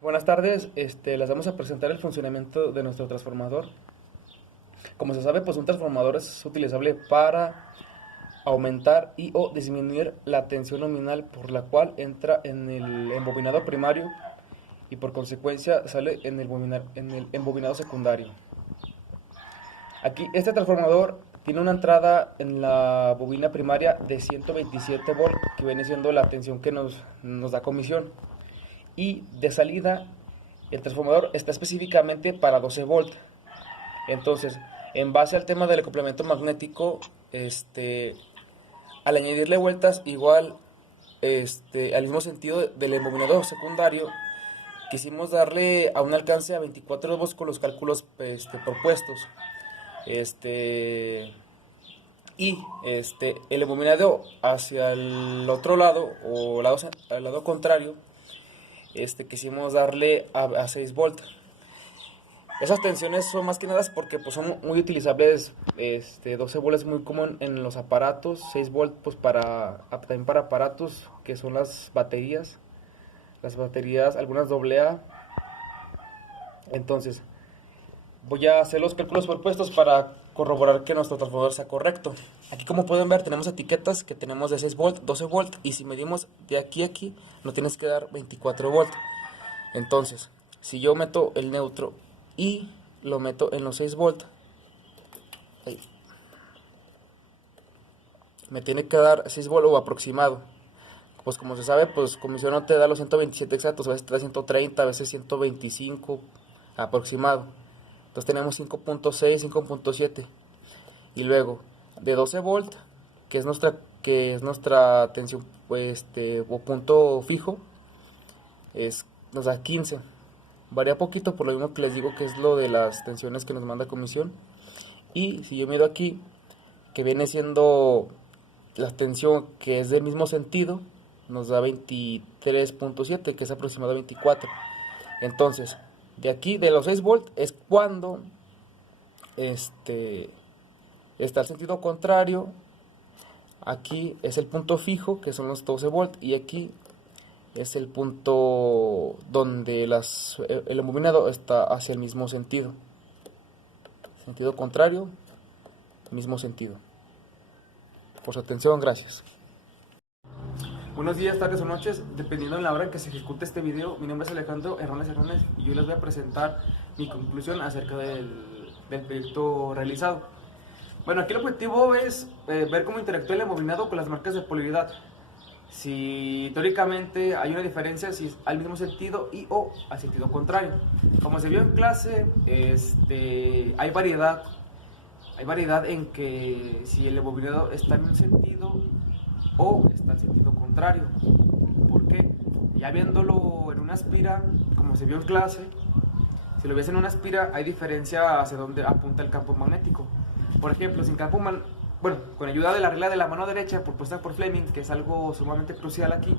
Buenas tardes, les vamos a presentar el funcionamiento de nuestro transformador. Como se sabe, pues un transformador es utilizable para aumentar y o disminuir la tensión nominal por la cual entra en el embobinado primario y por consecuencia sale en el embobinado secundario. Aquí este transformador tiene una entrada en la bobina primaria de 127 volt, que viene siendo la tensión que nos da comisión. Y de salida, el transformador está específicamente para 12 volt. Entonces, en base al tema del complemento magnético, al añadirle vueltas igual al mismo sentido del embobinador secundario, quisimos darle a un alcance a 24 volts con los cálculos propuestos. El embobinado hacia el otro lado o al lado contrario, quisimos darle a 6 volts. Esas tensiones son más que nada porque pues, son muy utilizables. 12 volts es muy común en los aparatos, 6 volts pues, también para aparatos que son las baterías, algunas AA. Entonces, voy a hacer los cálculos propuestos para corroborar que nuestro transformador sea correcto. Aquí, como pueden ver, tenemos etiquetas que tenemos de 6 volts, 12 volts, y si medimos de aquí a aquí, nos tienes que dar 24 volts. Entonces, si yo meto el neutro y lo meto en los 6 volts, me tiene que dar 6 volts o aproximado. Pues como se sabe, pues comisión no te da los 127 exactos, a veces te da 130, a veces 125 aproximado. Entonces tenemos 5.6, 5.7. Y luego de 12 volts, que es nuestra tensión o punto fijo, nos da 15. Varía poquito por lo mismo que les digo, que es lo de las tensiones que nos manda comisión. Y si yo mido aquí, que viene siendo la tensión que es del mismo sentido, nos da 23.7, que es aproximado a 24. Entonces, de aquí, de los 6 volts, es cuando está el sentido contrario. Aquí es el punto fijo, que son los 12 volts, y aquí es el punto donde el embobinado está hacia el mismo sentido. Sentido contrario, mismo sentido. Por su atención, gracias. Buenos días, tardes o noches, dependiendo de la hora en que se ejecute este video. Mi nombre es Alejandro Hernández y yo les voy a presentar mi conclusión acerca del proyecto realizado. Bueno, aquí el objetivo es ver cómo interactúa el embobinado con las marcas de polaridad. Si teóricamente hay una diferencia, si es al mismo sentido y o al sentido contrario. Como se vio en clase, hay variedad en que si el embobinado está en un sentido o está en sentido contrario. ¿Por qué? Ya viéndolo en una aspira, como se vio en clase, si lo ves en una aspira, hay diferencia hacia dónde apunta el campo magnético. Por ejemplo, sin campo con ayuda de la regla de la mano derecha propuesta por Fleming, que es algo sumamente crucial aquí,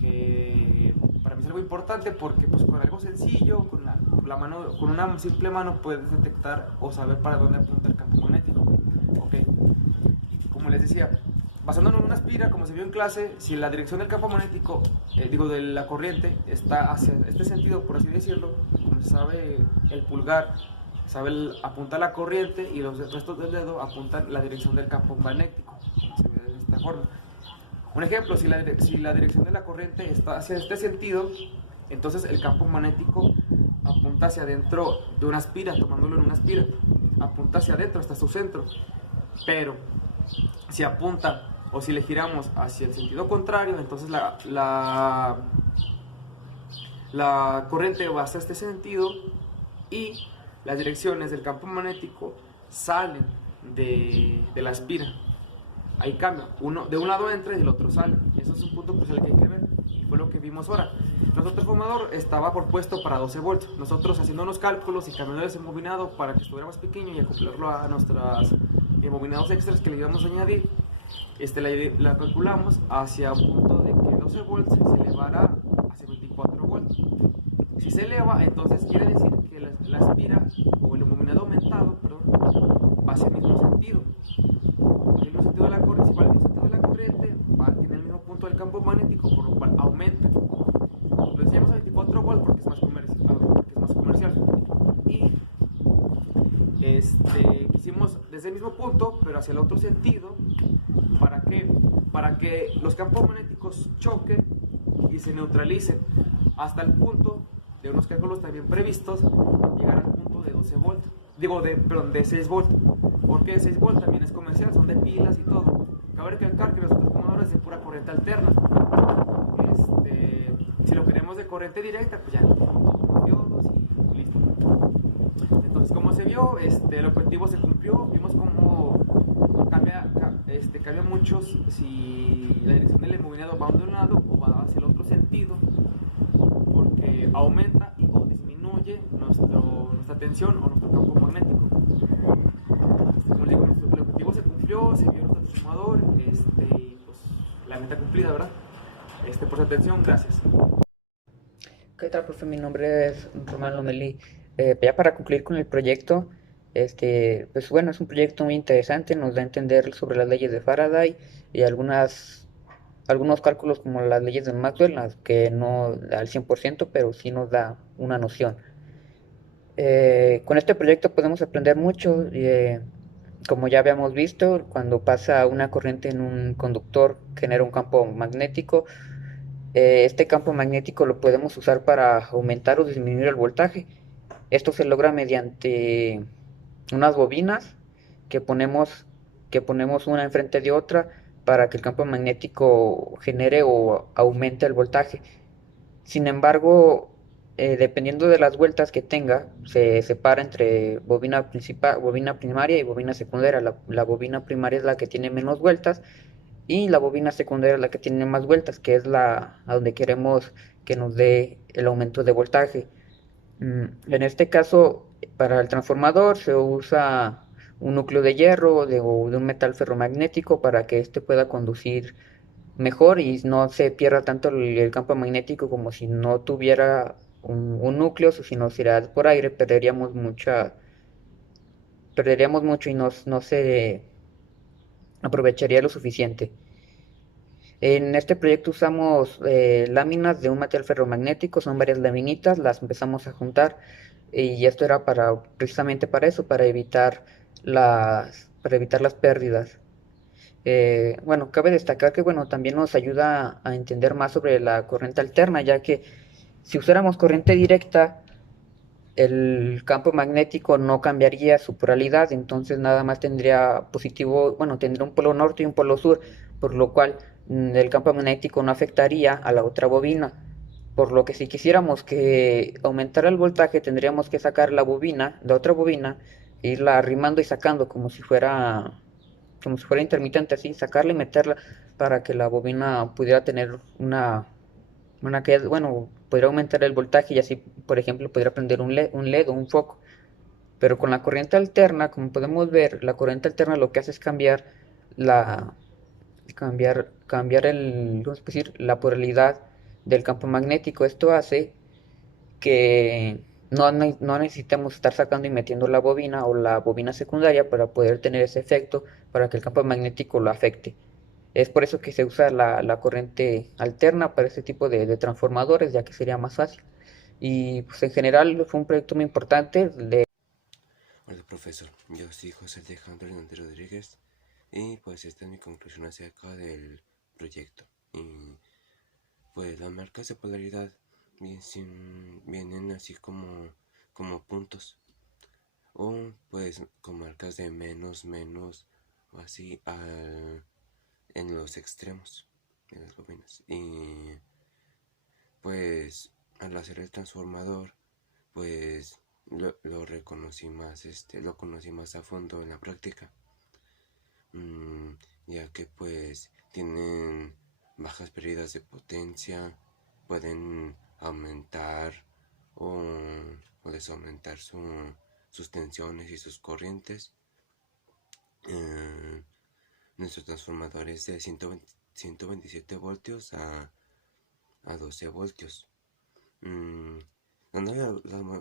que para mí es algo importante porque pues con algo sencillo, con una simple mano puedes detectar o saber para dónde apunta el campo magnético. Okay. Como les decía, basándonos en una aspira, como se vio en clase, si la dirección del campo magnético, de la corriente, está hacia este sentido, por así decirlo, como se sabe, el pulgar apunta la corriente y los restos del dedo apuntan la dirección del campo magnético, como se ve de esta forma. Un ejemplo, si la dirección de la corriente está hacia este sentido, entonces el campo magnético apunta hacia adentro de una aspira, tomándolo en una aspira, apunta hacia adentro hasta su centro. Pero si apunta o si le giramos hacia el sentido contrario, entonces la corriente va hacia este sentido y las direcciones del campo magnético salen de la aspira. Ahí cambia, de un lado entra y del otro sale. Eso es un punto crucial que hay que ver y fue lo que vimos ahora. Nuestro transformador estaba propuesto para 12 volts. Nosotros, haciendo unos cálculos y cambiando ese embobinado para que estuviera más pequeño y acoplarlo a nuestros embobinados extras que le íbamos a añadir, la calculamos hacia un punto de que 12 volts se elevara hacia 24 volts. Si se eleva, entonces quiere decir que la aspira o el embobinado aumentado, va hacia el mismo sentido. El mismo sentido de la corriente, si va al mismo sentido de la corriente, va a tener el mismo punto del campo magnético, por lo cual aumenta. Lo decíamos a 24 volts porque quisimos desde el mismo punto, pero hacia el otro sentido. ¿Para qué? Para que los campos magnéticos choquen y se neutralicen hasta el punto de unos cálculos también previstos, llegar al punto de 12 volts. De 6 volts. Porque 6 volts también es comercial, son de pilas y todo. Cabe recalcar que los transformadores es de pura corriente alterna. Si lo queremos de corriente directa, pues ya, los diodos y listo. Entonces, como se vio, el objetivo se cumplió. Vimos cómo cambia mucho si la dirección del embobinado va de un lado o va hacia el otro sentido, porque aumenta o disminuye nuestra tensión o nuestro campo magnético. Como les digo, el objetivo se cumplió, se vio nuestro transformador, y pues la meta cumplida, ¿verdad? Por su atención, gracias. ¿Qué tal, profe? Mi nombre es Román Lomelí. Ya para concluir con el proyecto, pues bueno, es un proyecto muy interesante, nos da a entender sobre las leyes de Faraday y algunos cálculos como las leyes de Maxwell, las que no al 100%, pero sí nos da una noción. Con este proyecto podemos aprender mucho, como ya habíamos visto, cuando pasa una corriente en un conductor genera un campo magnético. Este campo magnético lo podemos usar para aumentar o disminuir el voltaje. Esto se logra mediante unas bobinas que ponemos, que ponemos una enfrente de otra para que el campo magnético genere o aumente el voltaje. Sin embargo, dependiendo de las vueltas que tenga, se separa entre bobina principal, bobina primaria y bobina secundaria. La bobina primaria es la que tiene menos vueltas y la bobina secundaria es la que tiene más vueltas, que es la a donde queremos que nos dé el aumento de voltaje. En este caso, para el transformador se usa un núcleo de hierro o de un metal ferromagnético para que éste pueda conducir mejor y no se pierda tanto el campo magnético como si no tuviera un núcleo, si nos irá por aire, perderíamos mucho y no se aprovecharía lo suficiente. En este proyecto usamos láminas de un material ferromagnético, son varias laminitas, las empezamos a juntar y esto era precisamente para eso, para evitar las pérdidas. Bueno, cabe destacar que bueno, también nos ayuda a entender más sobre la corriente alterna, ya que si usáramos corriente directa, el campo magnético no cambiaría su polaridad, entonces nada más tendría positivo, bueno, tendría un polo norte y un polo sur, por lo cual el campo magnético no afectaría a la otra bobina. Por lo que si quisiéramos que aumentara el voltaje, tendríamos que sacar la otra bobina, e irla arrimando y sacando como si fuera intermitente, así, sacarla y meterla para que la bobina pudiera tener una que, bueno, podría aumentar el voltaje y así, por ejemplo, podría prender un LED o un foco. Pero con la corriente alterna, como podemos ver, la corriente alterna lo que hace es la, cambiar ¿cómo se puede decir? La polaridad del campo magnético. Esto hace que no necesitemos estar sacando y metiendo la bobina o la bobina secundaria para poder tener ese efecto para que el campo magnético lo afecte. Es por eso que se usa la corriente alterna para este tipo de transformadores, ya que sería más fácil. Y pues en general fue un proyecto muy importante. Hola profesor, yo soy José Alejandro Hernández Rodríguez y pues esta es mi conclusión acerca del proyecto. Y pues las marcas de polaridad vienen así como puntos o pues con marcas de menos, menos o así en los extremos de las bobinas. Y pues al hacer el transformador pues lo reconocí más, lo conocí más a fondo en la práctica, ya que pues tienen bajas pérdidas de potencia, pueden aumentar o, o desaumentar sus tensiones y sus corrientes. Nuestro transformador es de 127 voltios a 12 voltios. Dando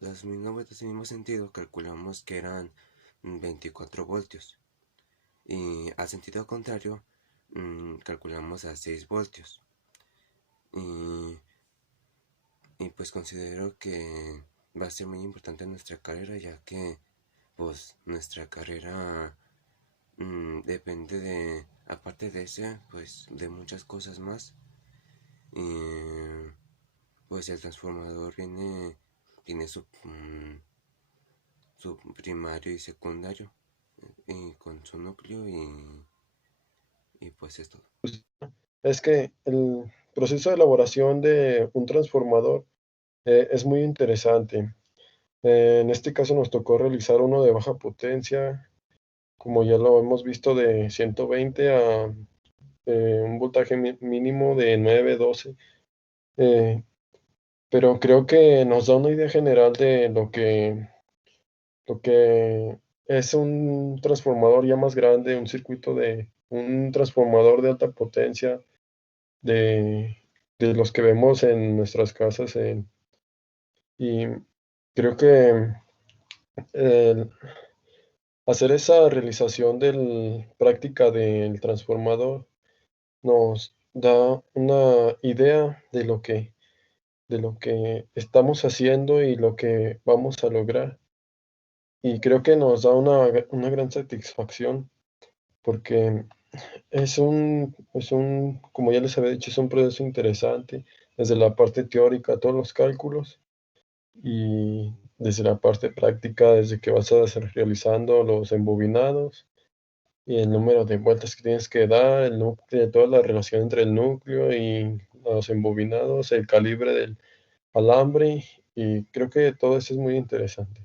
las mismas vueltas en el mismo sentido, calculamos que eran 24 voltios. Y al sentido contrario, calculamos a 6 voltios. Y, y pues considero que va a ser muy importante en nuestra carrera, ya que pues nuestra carrera depende de, aparte de eso, pues de muchas cosas más. Y pues el transformador tiene su primario y secundario, y con su núcleo y pues es todo. Es que el proceso de elaboración de un transformador es muy interesante. En este caso nos tocó realizar uno de baja potencia, como ya lo hemos visto, de 120 a un voltaje mínimo de 912. Eh, pero creo que nos da una idea general de lo que es un transformador ya más grande, un circuito de un transformador de alta potencia de, de los que vemos en nuestras casas. Y creo que el hacer esa realización del práctica del transformador nos da una idea de lo que estamos haciendo y lo que vamos a lograr. Y creo que nos da una gran satisfacción porque como ya les había dicho, es un proceso interesante desde la parte teórica, todos los cálculos, y desde la parte práctica, desde que vas a estar realizando los embobinados y el número de vueltas que tienes que dar, toda la relación entre el núcleo y los embobinados, el calibre del alambre, y creo que todo eso es muy interesante.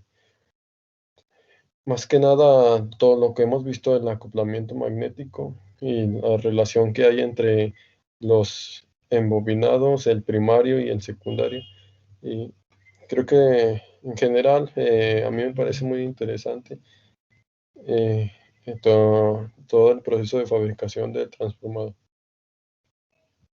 Más que nada, todo lo que hemos visto del acoplamiento magnético y la relación que hay entre los embobinados, el primario y el secundario. Y creo que en general a mí me parece muy interesante todo el proceso de fabricación del transformador.